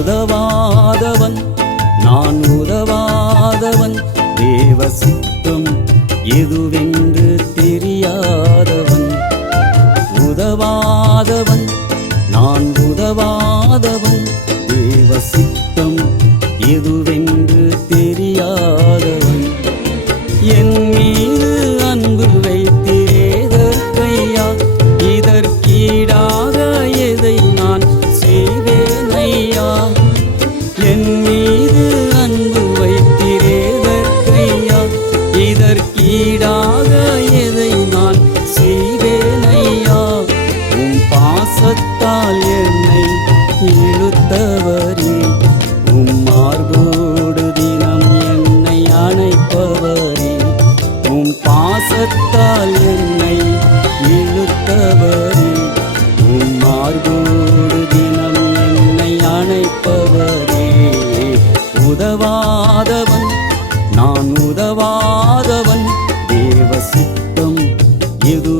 உதவாதவன் நான் உதவாதவன், தேவ சித்தம் எதுவென்று தெரியாதவன். உதவாதவன் நான் உதவாதவன், தேவ சித்தம் எதுவென்று தெரியாதவன். என் மீது அன்பு வைத்தீரேதற்கையா, இதற்கீடாக எதை நான் செய்வேனையா. என் மீது அன்பு வைத்தீரேதற்கையா, இதற்கீடாக எதை நான் செய்வேனையா. உம் பாசத்தால் என்னை இழுத்தவரே, உம் மார்போடு தினம் என்னை அணைப்பவரே. உம் பாசத்தால் என்னை இழுத்தவரே, உம் மார்போடு தினம் என்னை அணைப்பவரே. உதவாதவன் நான் உதவாதவன், தேவ சித்தம் எது